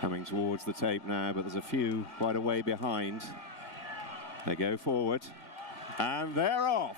Coming towards the tape now, but there's a few quite a way behind. They go forward, and they're off.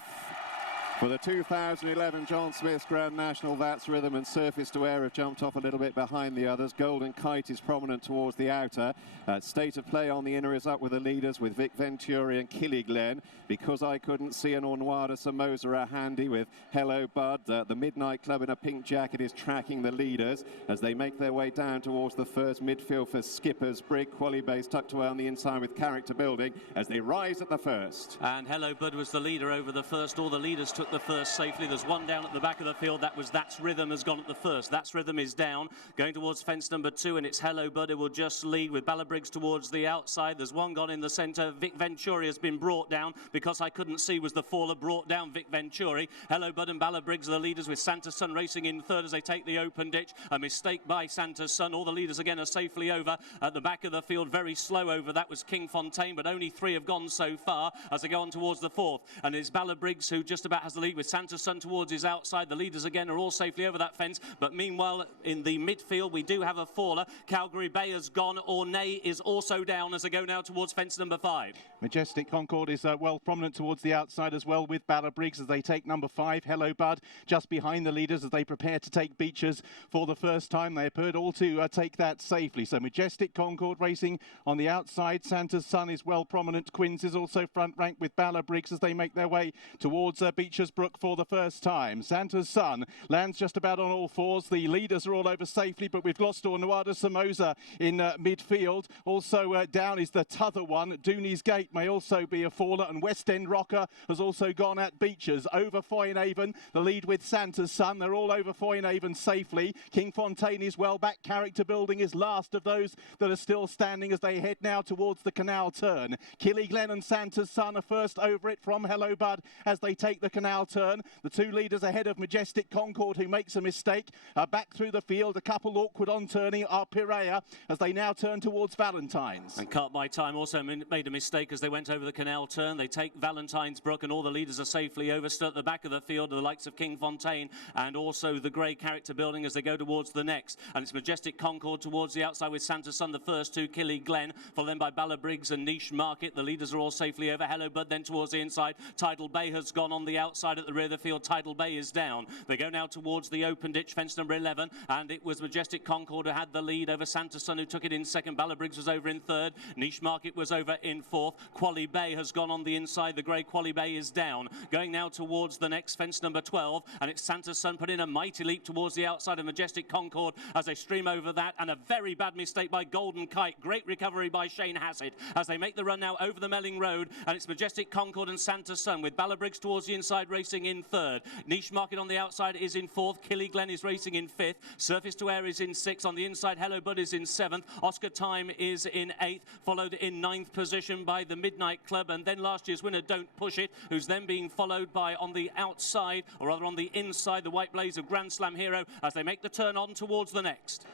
For the 2011 John Smith's Grand National, That's Rhythm and Surface to Air have jumped off a little bit behind the others. Golden Kite is prominent towards the outer. State of Play on the inner is up with the leaders with Vic Venturi and Killiglen. Because I Couldn't See an Ornoada Samoza are handy with Hello Bud. The Midnight Club in a pink jacket is tracking the leaders as they make their way down towards the first midfield for Skipper's Brig. Quali Base tucked away on the inside with Character Building as they rise at the first. And Hello Bud was the leader over the first. All the leaders took the first safely. There's one down at the back of the field. That was That's Rhythm has gone at the first. That's Rhythm is down, going towards fence number 2, and it's Hello Bud who will just lead with Ballabriggs towards the outside. There's one gone in the centre. Vic Venturi has been brought down. Because I Couldn't See was the faller, brought down Vic Venturi. Hello Bud and Ballabriggs are the leaders with Santa Sun racing in third as they take the open ditch. A mistake by Santa Sun. All the leaders again are safely over at the back of the field. Very slow over. That was King Fontaine, but only 3 have gone so far as they go on towards the fourth. And it's Ballabriggs who just about has the lead with Santa Sun towards his outside. The leaders again are all safely over that fence, but meanwhile in the midfield we do have a faller. Calgary Bay has gone. Ornay is also down as they go now towards fence number 5. Majestic Concord is well prominent towards the outside as well with Ballabriggs as they take number 5. Hello Bud just behind the leaders as they prepare to take Beechers for the first time. They appeared all to take that safely. So Majestic Concord racing on the outside. Santa's Sun is well prominent. Quinns is also front rank with Ballabriggs as they make their way towards Beechers Brook for the first time. Santa's Sun lands just about on all fours. The leaders are all over safely, but we've lost Ornoada Samoza in midfield. Also down is the t'other one. Dooney's Gate may also be a faller, and West End Rocker has also gone at Beechers. Over Foynehaven, the lead with Santa's Sun. They're all over Foynehaven safely. King Fontaine is well back. Character Building is last of those that are still standing as they head now towards the canal turn. Killiglen and Santa's Sun are first over it from Hello Bud as they take the canal turn. The 2 leaders ahead of Majestic Concord, who makes a mistake. Back through the field, a couple awkward on turning are Pirea as they now turn towards Valentine's. And Cart by Time also made a mistake as they went over the canal turn. They take Valentine's Brook and all the leaders are safely over. Still at the back of the field are the likes of King Fontaine and also the Grey Character Building as they go towards the next. And it's Majestic Concord towards the outside with Santa Sun, the first 2, Killiglen, followed then by Ballabriggs and Niche Market. The leaders are all safely over. Hello Bud then towards the inside. Tidal Bay has gone on the outside at the rear of the field. Tidal Bay is down. They go now towards the open ditch, fence number 11, and it was Majestic Concord who had the lead over Santa Sun, who took it in second. Ballabriggs was over in third. Niche Market was over in fourth. Quali Bay has gone on the inside. The grey Quali Bay is down. Going now towards the next fence number 12, and it's Santa Sun put in a mighty leap towards the outside of Majestic Concord as they stream over that, and a very bad mistake by Golden Kite. Great recovery by Shane Hassett as they make the run now over the Melling Road, and it's Majestic Concord and Santa Sun with Ballabriggs towards the inside racing in third. Niche Market on the outside is in fourth. Killiglen is racing in fifth. Surface to Air is in sixth. On the inside, Hello Bud is in seventh. Oscar Time is in eighth, followed in ninth position by the Midnight Club, and then last year's winner Don't Push It, who's then being followed by on the outside, or rather on the inside, the White Blaze of Grand Slam Hero as they make the turn on towards the next.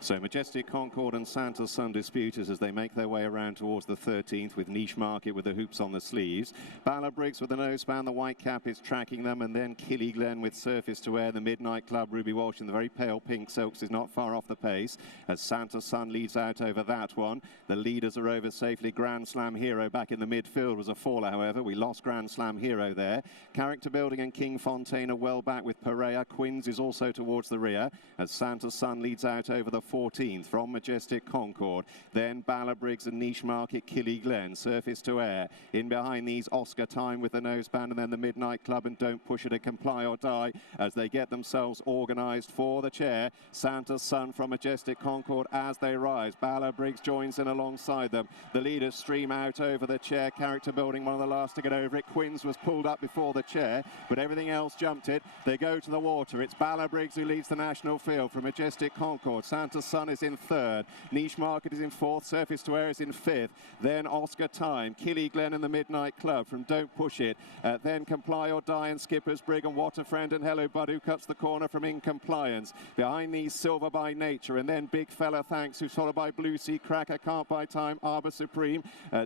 So Majestic Concord and Santa's Sun disputers as they make their way around towards the 13th with Niche Market with the hoops on the sleeves. Ballabriggs with the noseband, the white cap is tracking them, and then Killiglen with Surface to Air. The Midnight Club, Ruby Walsh in the very pale pink silks is not far off the pace as Santa's Sun leads out over that one. The leaders are over safely. Grand Slam Hero back in the midfield was a faller, however. We lost Grand Slam Hero there. Character Building and King Fontaine are well back with Perea. Quinns is also towards the rear as Santa's Sun leads out over the 14th from Majestic Concord. Then Ballabriggs and Niche Market, Killiglen, Surface to Air. In behind these, Oscar Time with the noseband, and then the Midnight Club and Don't Push It to Comply or Die as they get themselves organised for the chair. Santa's Sun from Majestic Concord as they rise. Ballabriggs joins in alongside them. The leaders stream out over the chair. Character Building, one of the last to get over it. Quinns was pulled up before the chair, but everything else jumped it. They go to the water. It's Ballabriggs who leads the national field from Majestic Concord. Santa's Sun is in third. Niche Market is in fourth. Surface to Air is in fifth. Then Oscar Time, Killiglen and the Midnight Club from Don't Push It. Then Comply or Die and Skipper's Brig and Waterfriend and Hello Bud who cuts the corner from In Compliance. Behind these, Silver by Nature, and then Big Fella Thanks, who's followed by Blue Sea Cracker, Can't Buy Time, Arbor Supreme.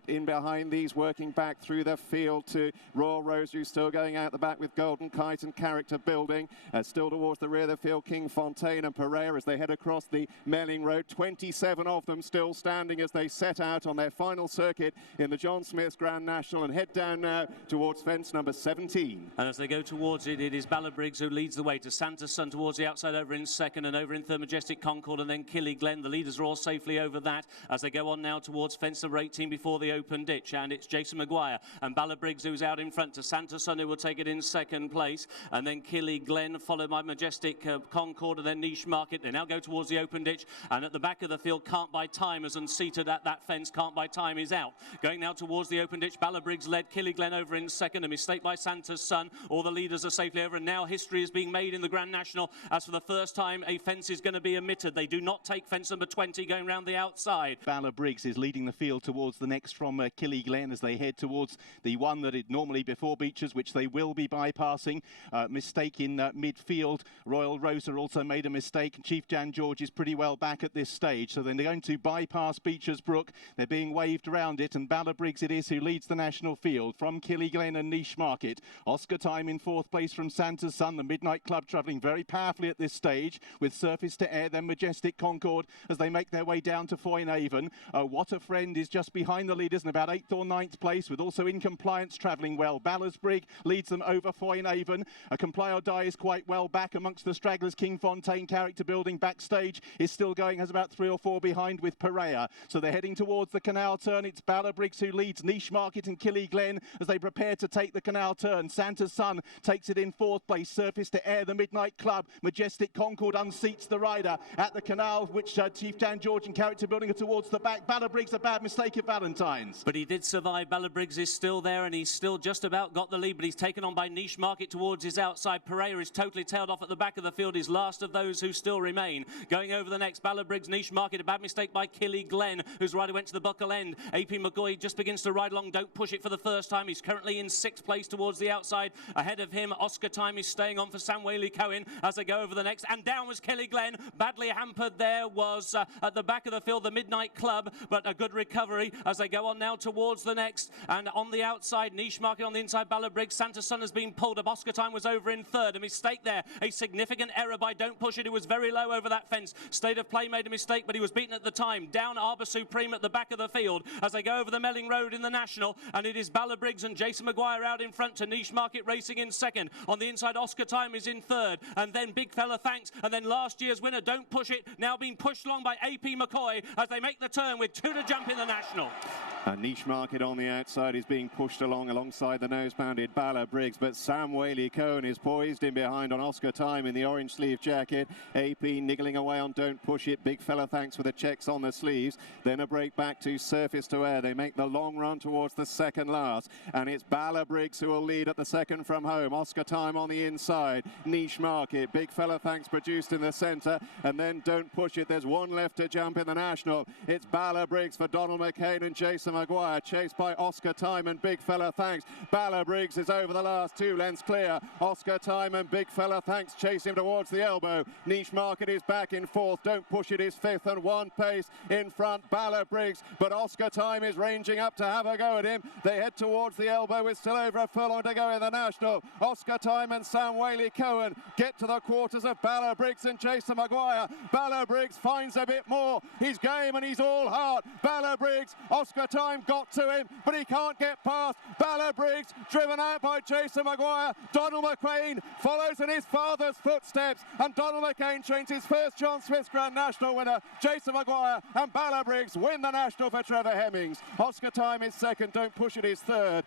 In behind these, working back through the field to Royal Rosary, still going out the back with Golden Kite and Character Building. Still towards the rear of the field, King Fontaine and Perea as they head across the Melling Road. 27 of them still standing as they set out on their final circuit in the John Smith's Grand National and head down now towards fence number 17. And as they go towards it, it is Ballabriggs who leads the way to Santa's Son towards the outside over in second, and over in third Majestic Concord, and then Killy-Glen. The leaders are all safely over that as they go on now towards fence number 18 before the open ditch, and it's Jason Maguire and Ballabriggs who's out in front to Santa's Son, who will take it in second place, and then Killy-Glen followed by Majestic Concord and then Niche Market. They now go towards the open ditch, and at the back of the field, Can't Buy Time is unseated at that fence. Can't Buy Time is out. Going now towards the open ditch, Ballabriggs led Killy-Glen over in second. A mistake by Santa's Son. All the leaders are safely over, and now history is being made in the Grand National as for the first time a fence is going to be omitted. They do not take fence number 20 going round the outside. Ballabriggs is leading the field towards the next from Killy-Glen as they head towards the one that it normally before Beechers, which they will be bypassing. Mistake in midfield. Royal Rosa also made a mistake. Chief Jan George is pretty well back at this stage, so then they're going to bypass Beechers Brook. They're being waved around it, and Ballabriggs it is who leads the national field from Killy-Glen and Niche Market. Oscar Time in fourth place from Santa's Son. The Midnight Club travelling very powerfully at this stage with Surface to Air, then Majestic Concord as they make their way down to Foynehaven. What a Friend is just behind the leaders in about 8th or 9th place, with also In Compliance travelling well. Ballabriggs leads them over Foynehaven. Comply or Die is quite well back amongst the stragglers. King Fontaine Character Building backstage is still going, has about 3 or 4 behind with Perea. So they're heading towards the canal turn. It's Ballabriggs who leads Niche Market and Killy-Glen as they prepare to take the canal turn. Santa's Son takes it in 4th place. Surface to Air, the Midnight Club. Majestic Concord unseats the rider at the canal, which Chief Dan George and Character Building are towards the back. Ballabriggs, a bad mistake at Valentine's. But he did survive. Ballabriggs is still there, and he's still just about got the lead, but he's taken on by Niche Market towards his outside. Perea is totally tailed off at the back of the field, his last of those who still remain. Going over the next, Ballabriggs, Niche Market, a bad mistake by Killy-Glen, whose rider went to the buckle end. AP McCoy just begins to ride along. Don't Push It for the first time. He's currently in 6th place towards the outside. Ahead of him, Oscar Time is staying on for Sam Waley-Cohen as they go over the next. And down was Killy-Glen. Badly hampered there was at the back of the field, the Midnight Club, but a good recovery as they go on now towards the next. And on the outside, Niche Market on the inside, Ballabriggs. Santa's Son has been pulled up. Oscar Time was over in 3rd. A mistake there. A significant error by Don't Push It. It was very low over that fence. State of Play made a mistake, but he was beaten at the time. Down Arbor Supreme at the back of the field as they go over the Melling Road in the National. And it is Ballabriggs and Jason Maguire out in front to Niche Market racing in 2nd. On the inside, Oscar Time is in 3rd. And then Big Fella Thanks. And then last year's winner, Don't Push It, now being pushed along by AP McCoy as they make the turn with 2 to jump in the National. And Niche Market on the outside is being pushed along alongside the nose-bounded Ballabriggs, but Sam Waley-Cohen is poised in behind on Oscar Time in the orange sleeve jacket. AP niggling away on Don't Push It. Big Fella Thanks for the checks on the sleeves. Then a break back to Surface to Air. They make the long run towards the second last, and it's Ballabriggs who will lead at the second from home. Oscar Time on the inside. Niche Market. Big Fella Thanks produced in the centre, and then Don't Push It. There's one left to jump in the National. It's Ballabriggs for Donald McCain and Jason Maguire, chased by Oscar Time and Big Fella Thanks. Ballabriggs is over the last 2 lengths clear. Oscar Time and Big Fella Thanks chase him towards the elbow. Niche Market is back in 4th. Don't Push It is 5th, and 1 pace in front, Ballabriggs. But Oscar Time is ranging up to have a go at him. They head towards the elbow with still over a furlong to go in the National. Oscar Time and Sam Waley-Cohen get to the quarters of Ballabriggs and Jason Maguire. Ballabriggs finds a bit more. He's game and he's all heart. Ballabriggs, Oscar Time got to him, but he can't get past. Ballabriggs driven out by Jason Maguire. Donald McCain follows in his father's footsteps, and Donald McCain trains his first John Smith's Grand National winner. Jason Maguire and Ballabriggs win the National for Trevor Hemmings. Oscar Time is 2nd. Don't Push It is 3rd.